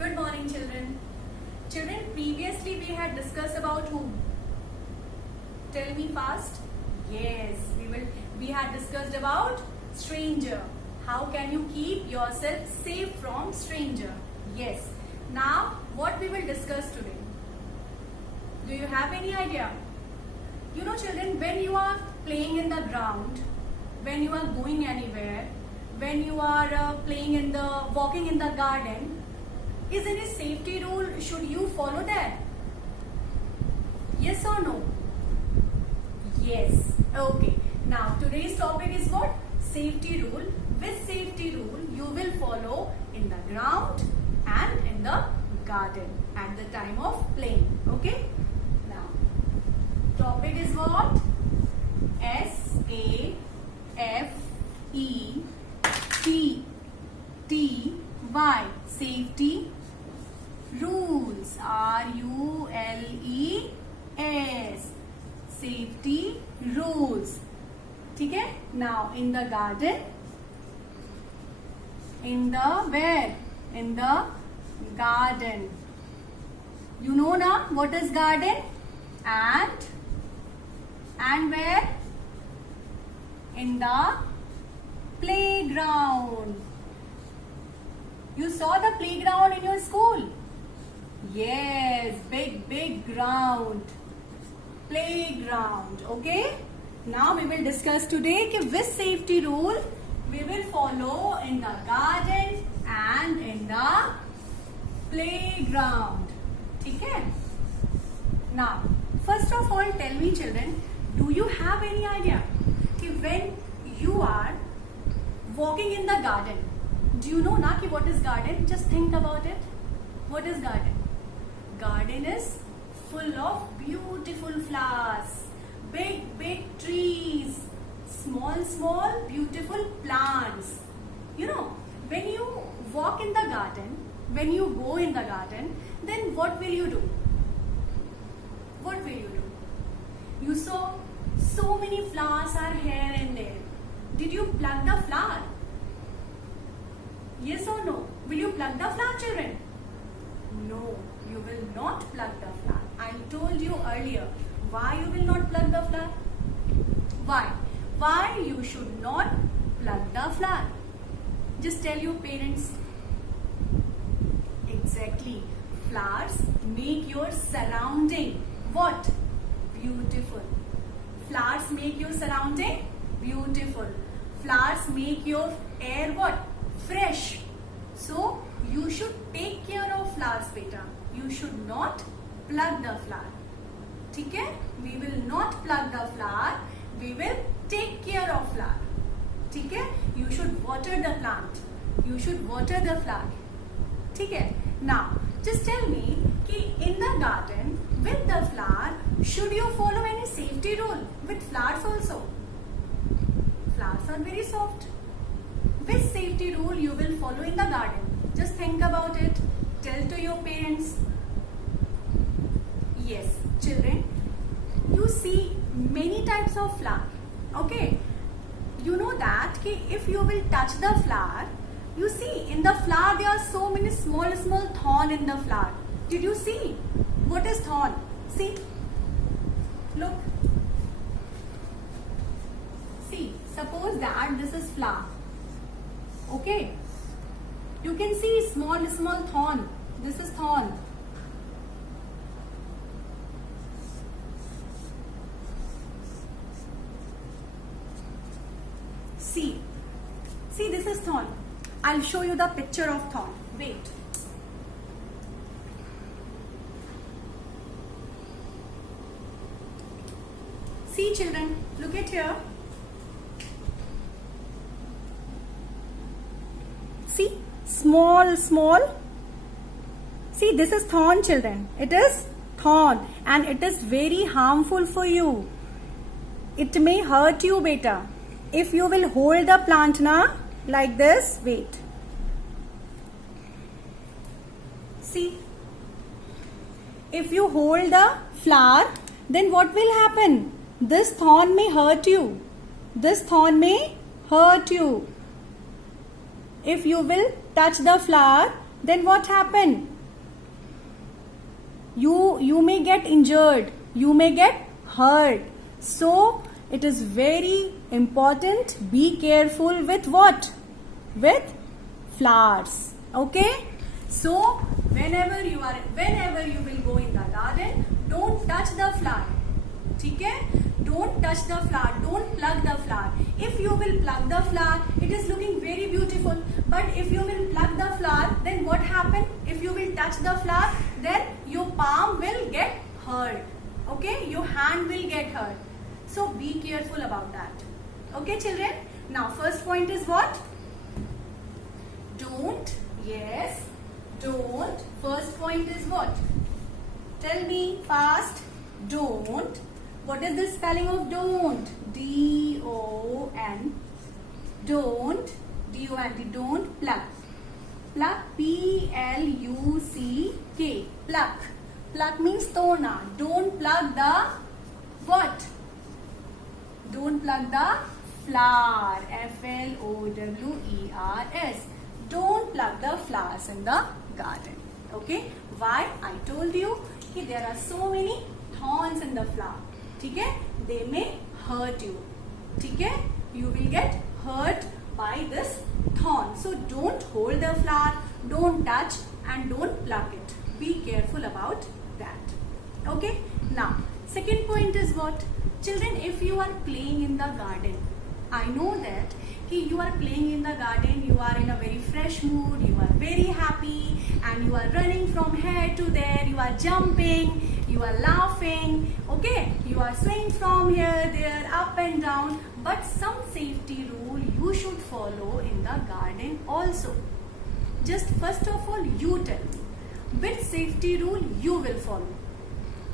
Good morning, children. Children, previously we had discussed about whom? Tell me fast. Yes, we had discussed about stranger. How can you keep yourself safe from stranger? Yes. Now, what we will discuss today? Do you have any idea? You know, children, when you are playing in the ground, when you are going anywhere, when you are walking in the garden, is any safety rule should you follow that? Yes or no? Yes. Okay. Now today's topic is what? Safety rule. Which safety rule you will follow in the ground and in the garden at the time of playing. Okay. Now topic is what? SAFETY. Safety rules. RULES. Safety rules. ठीक है? Now in the garden, in the where? In the garden. You know na what is garden? And where? In the playground. You saw the playground in your school? Yes, big ground. Playground. Okay? Now we will discuss today which safety rule we will follow in the garden and in the playground. Okay? Now, first of all, tell me, children, do you have any idea when you are walking in the garden? Do you know na what is garden? Just think about it. What is garden? Garden is full of beautiful flowers, big trees, small beautiful plants. You know, when you walk in the garden, when you go in the garden, then what will you do? What will you do? You saw so many flowers are here and there. Did you pluck the flower? Yes or no? Will you pluck the flower, children? No, you will not pluck the flower. I told you earlier. Why you will not pluck the flower? Why? Why you should not pluck the flower? Just tell your parents. Exactly. Flowers make your surrounding what? Beautiful. Flowers make your surrounding beautiful. Flowers make your air what? Fresh. So you should take care of flowers, beta. You should not pluck the flower. ठीक है? We will not pluck the flower. We will take care of flower. ठीक है? You should water the plant. You should water the flower. ठीक है? Now, just tell me कि in the garden with the flower, should you follow any safety rule with flowers also? Flowers are very soft. Which safety rule you will follow in the garden? Just think about it. Tell to your parents. Yes, children, you see many types of flower. Okay, you know that if you will touch the flower, you see in the flower there are so many small thorn in the flower. Did you see? What is thorn? See, look. See, suppose that this is flower. Okay, you can see small thorn. This is thorn. See, this is thorn. I'll show you the picture of thorn. Wait. See, children, look at here. See, small. See, this is thorn, children. It is thorn and it is very harmful for you. It may hurt you, beta. If you will hold the plant na like this, wait. See, if you hold the flower, then what will happen? This thorn may hurt you. This thorn may hurt you. If you will touch the flower, then what happen? You may get injured, you may get hurt. So it is very important, be careful with what? With flowers. Okay? So whenever you will go in the garden, don't touch the flower. Okay? Don't touch the flower, don't pluck the flower. If you will pluck the flower, it is looking very beautiful. But if you will pluck the flower, then what happen? If you will touch the flower, then your palm will get hurt. Okay? Your hand will get hurt. So be careful about that. Okay, children? Now first point is what? Don't. Yes. Don't. First point is what? Tell me fast. Don't. What is the spelling of don't? D-O-N. Don't. D-O-N-T. Don't pluck. Pluck. P-L-U-C-K. Pluck. Pluck means tona. Don't pluck the what? Don't pluck the flower. F-L-O-W-E-R-S. Don't pluck the flowers in the garden. Okay? Why? I told you that there are so many thorns in the flower. Okay? They may hurt you. Okay? You will get hurt by this thorn. So don't hold the flower, don't touch and don't pluck it. Be careful about that. Okay? Now, second point is what? Children, if you are playing in the garden, I know that you are playing in the garden, you are in a very fresh mood, you are very happy and you are running from here to there, you are jumping, you are laughing, okay, you are swinging from here, there, up and down, but some safety rule you should follow in the garden also. Just first of all, you tell me, which safety rule you will follow?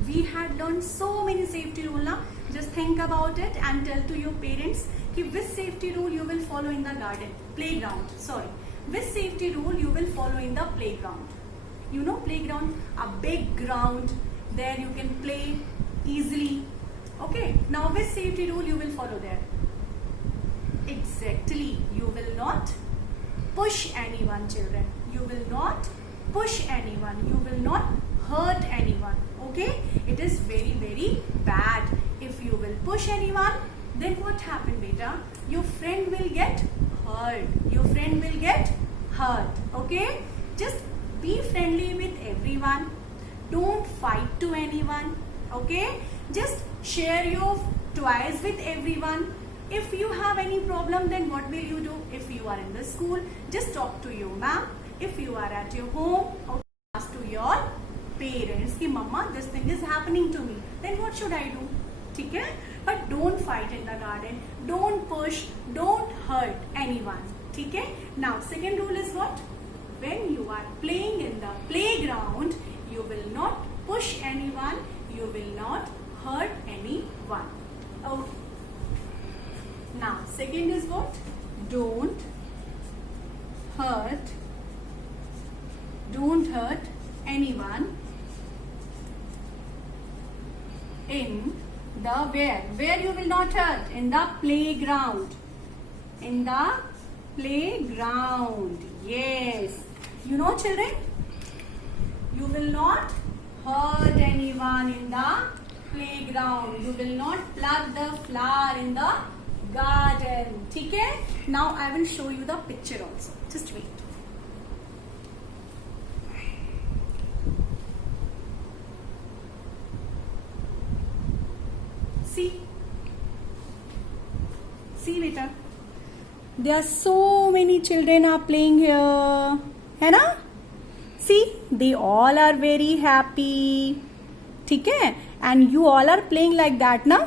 We had learned so many safety rules now. Just think about it and tell to your parents which safety rule you will follow in the garden, playground, sorry. Which safety rule you will follow in the playground? You know playground, a big ground, there you can play easily. Okay, now which safety rule you will follow there? Exactly, you will not push anyone, children. You will not push anyone. You will not hurt anyone. Okay, it is very, very bad. If you will push anyone, then what happen, beta? Your friend will get hurt. Your friend will get hurt. Okay, just be friendly with everyone. Don't fight to anyone. Okay, just share your toys with everyone. If you have any problem, then what will you do? If you are in the school, just talk to your ma'am. If you are at your home, okay, ask to your parents ki mama, this thing is happening to me, then what should I do? Okay? But don't fight in the garden, don't push, don't hurt anyone. Okay? Now second rule is what? When you are playing in the playground, you will not push anyone, you will not hurt anyone. Okay. Now second is what? Don't hurt anyone in the where you will not hurt? In the playground. In the playground. Yes. You know, children, you will not hurt anyone in the playground. You will not pluck the flower in the garden. Okay? Now I will show you the picture also. Just wait. See beta, there are so many children are playing here, है ना? See, they all are very happy, ठीक है? And you all are playing like that, ना?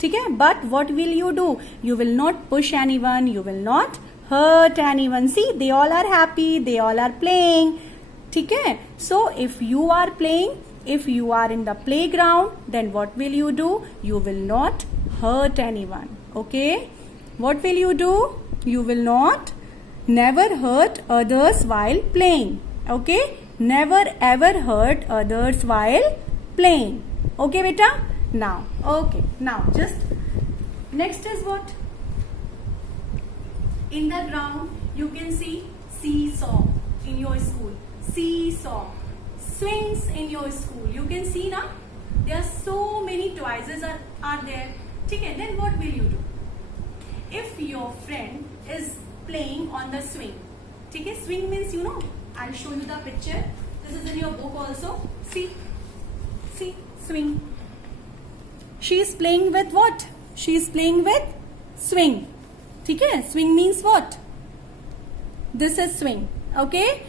ठीक है? But what will you do? You will not push anyone, you will not hurt anyone. See, they all are happy, they all are playing, ठीक है? So if you are playing, if you are in the playground, then what will you do? You will not hurt anyone. Okay? What will you do? You will not never hurt others while playing. Okay? Never ever hurt others while playing. Okay, beta? Now, okay. Now, just next is what? In the ground, you can see seesaw. in your school? Seesaw. Swings in your school. You can see now. There are so many toys are there. Okay, then what will you do? If your friend is playing on the swing. Okay, swing means you know. I'll show you the picture. This is in your book also. See, swing. She is playing with what? She is playing with swing. Okay, swing means what? This is swing. Okay,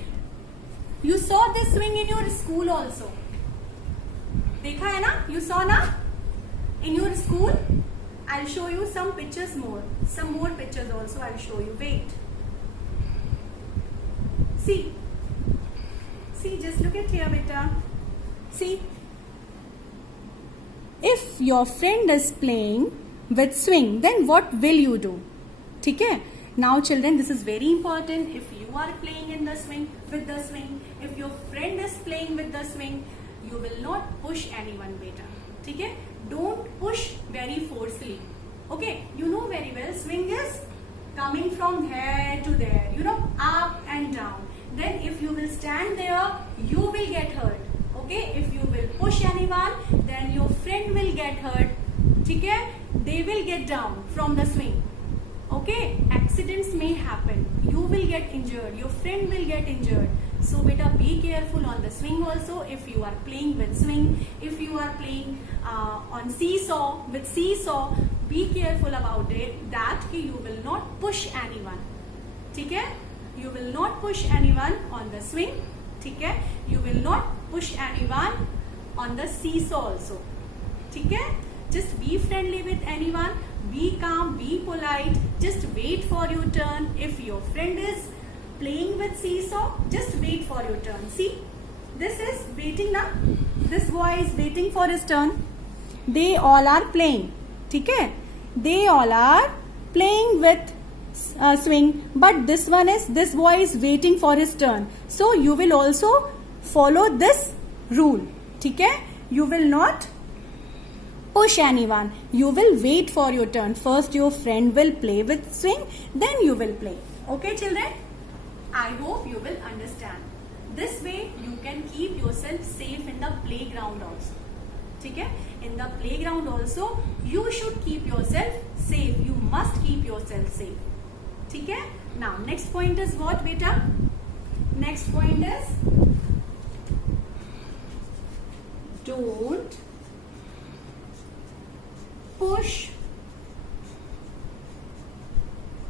you saw this swing in your school also. देखा है ना? You saw ना? In your school? I'll show you some pictures more. Some more pictures also I'll show you. Wait. See, just look at here, beta. See, if your friend is playing with swing, then what will you do? ठीक है? Now children, this is very important. If you are playing in the swing, with the swing, if your friend is playing with the swing, you will not push anyone, beta. ठीक है? Don't push very forcefully. Okay? You know very well, swing is coming from here to there. You know, up and down. Then if you will stand there, you will get hurt. Okay? If you will push anyone, then your friend will get hurt. ठीक है? They will get down from the swing. Okay? Accidents may happen. You will get injured. Your friend will get injured. So beta, be careful on the swing also. If you are playing with swing, if you are playing on seesaw, with seesaw, be careful about it. That you will not push anyone. ठीक है? You will not push anyone on the swing. ठीक है? You will not push anyone on the seesaw also. ठीक है? Just be friendly with anyone. Be calm, be polite. Just wait for your turn. If your friend is playing with seesaw, just wait for your turn. See, this is waiting now. This boy is waiting for his turn. They all are playing. ठीक है? They all are playing with swing, but this boy is waiting for his turn. So you will also follow this rule. ठीक है? You will not push anyone. You will wait for your turn. First your friend will play with swing, then you will play. Okay children? I hope you will understand. This way you can keep yourself safe in the playground also. ठीक है? In the playground also you should keep yourself safe. You must keep yourself safe. ठीक है? Now next point is what beta? Next point is don't push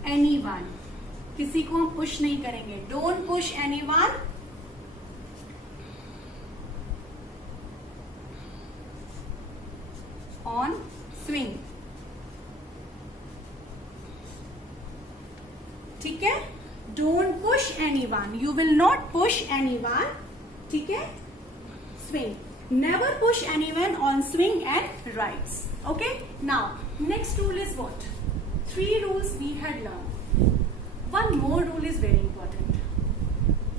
anyone. किसी को हम push नहीं करेंगे. Don't push anyone. On swing. ठीक है? Don't push anyone. You will not push anyone. ठीक है? Swing. Never push anyone on swing and rides. Okay? Now, next rule is what? 3 rules we had learned. One more rule is very important.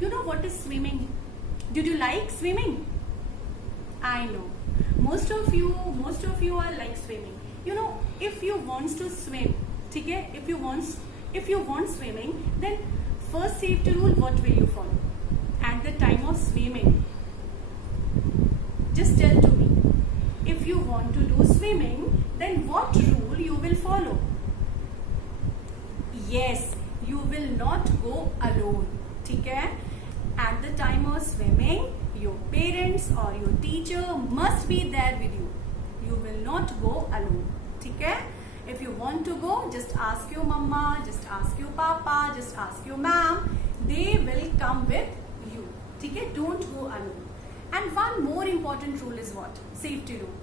You know what is swimming? Did you like swimming? I know. Most of you are like swimming. You know, if you want to swim, ठीक है? If you want swimming, then first safety rule, what will you follow? At the time of swimming, just tell to me. If you want to do swimming, then what rule you will follow? Yes, you will not go alone. ठीक है? At the time of swimming, your parents or your teacher must be there with you. You will not go alone. ठीक है? If you want to go, just ask your mama, just ask your papa, just ask your ma'am. They will come with you. ठीक है? Don't go alone. And one more important rule is what? Safety rule.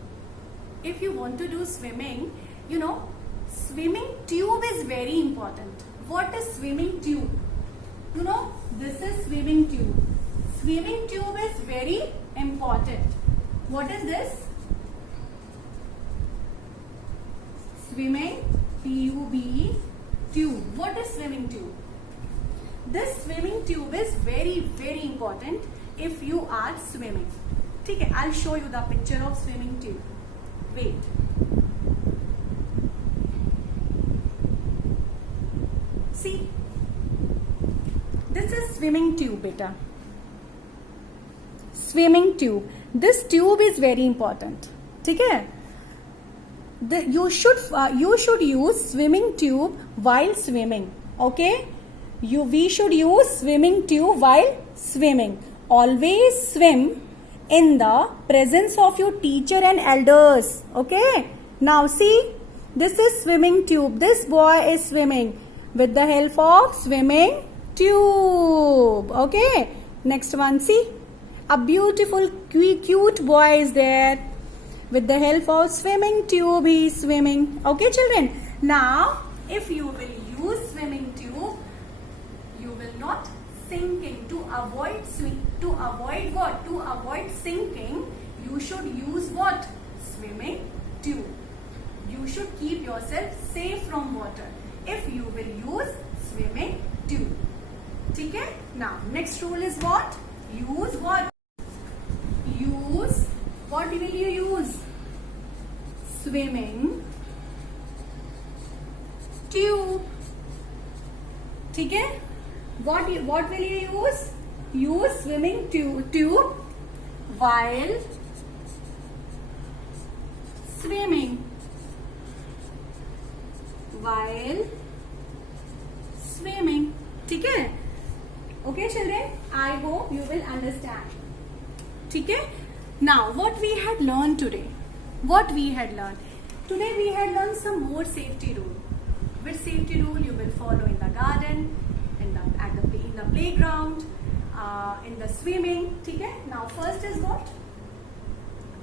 If you want to do swimming, you know, swimming tube is very important. What is swimming tube? You know, this is swimming tube. Swimming tube is very important. What is this? Swimming T-U-B-E, tube. What is swimming tube? This swimming tube is very, very important if you are swimming. ठीक है? I'll show you the picture of swimming tube. Wait. See, this is swimming tube, beta. Swimming tube. This tube is very important. ठीक है? You should use swimming tube while swimming. Okay? We should use swimming tube while swimming. Always swim in the presence of your teacher and elders. Okay? Now see, this is swimming tube. This boy is swimming with the help of swimming tube. Okay? Next one, see. A beautiful, cute boy is there. With the help of swimming tube, he is swimming. Okay, children? Now, if you will use swimming tube, you will not sinking. To avoid what? To avoid sinking, you should use what? Swimming tube. You should keep yourself safe from water if you will use swimming tube. Okay? Now, next rule is what? Use what? Use, what will you use? Swimming tube. ठीक है? What will you use? Use swimming tube while swimming. While swimming. ठीक है? Okay, children? I hope you will understand. ठीक है? Now, what we had learned today? What we had learned? Today we had learned some more safety rule. Which safety rule you will follow in the garden, in the playground, in the swimming. ठीक है? Now, first is what?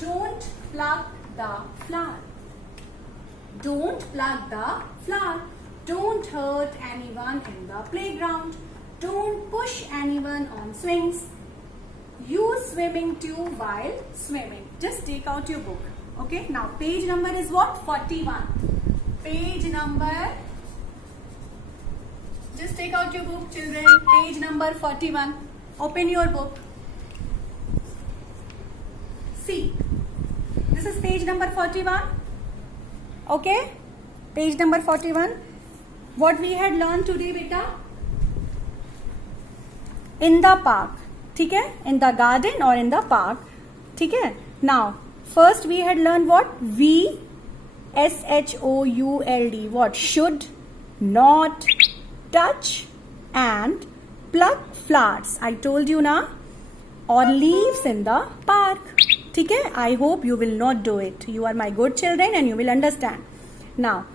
Don't pluck the flower. Don't pluck the flower. Don't hurt anyone in the playground. Don't push anyone on swings. Use swimming tube while swimming. Just take out your book. Okay. Now page number is what? 41. Page number. Just take out your book, children. Page number 41. Open your book. See. This is page number 41. Okay. Page number 41. What we had learned today, beta? In the park. ठीक है? In the garden or in the park. ठीक है? Now, first we had learned what? SHOULD. What? Should not touch and pluck flowers. I told you na? Or leaves in the park. ठीक है? I hope you will not do it. You are my good children and you will understand. Now,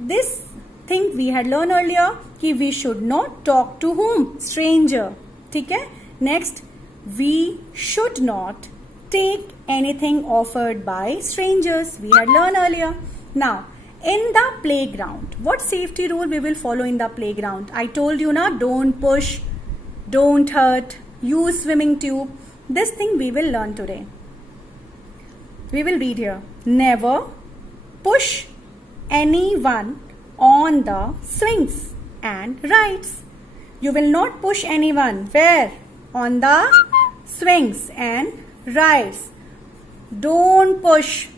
this thing we had learned earlier कि we should not talk to whom? Stranger. ठीक है? Next, we should not take anything offered by strangers. We had learned earlier. Now, in the playground, what safety rule we will follow in the playground? I told you na, don't push, don't hurt, use swimming tube. This thing we will learn today. We will read here. Never push anyone on the swings and rides. You will not push anyone. Where? On the swings and rides. Don't push.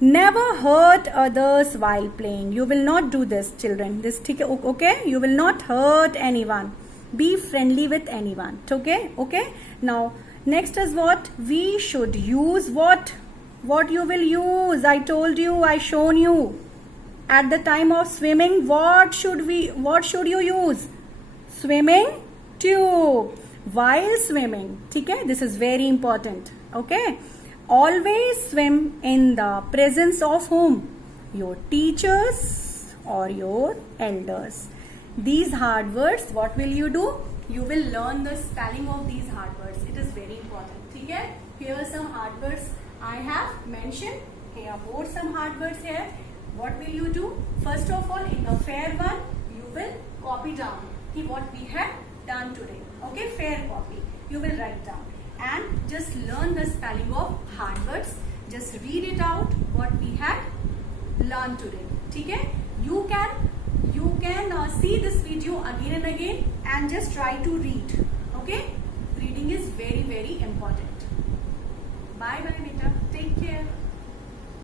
Never hurt others while playing. You will not do this, children. This okay? You will not hurt anyone. Be friendly with anyone. Okay? Okay? Now, next is what? We should use what? What you will use? I told you, I shown you. At the time of swimming, what should you use? Swimming tube. While swimming. ठीक है? This is very important. Okay? Always swim in the presence of whom? Your teachers or your elders. These hard words, what will you do? You will learn the spelling of these hard words. It is very important. ठीक है? Here are some hard words I have mentioned. Here are more some hard words here. What will you do? First of all, in the fair one, you will copy down what we had done today. Okay, fair copy. You will write down and just learn the spelling of hard words. Just read it out what we had learned today. ठीक है? You can see this video again and again and just try to read. Okay? Reading is very, very important. Bye bye, beta. Take care.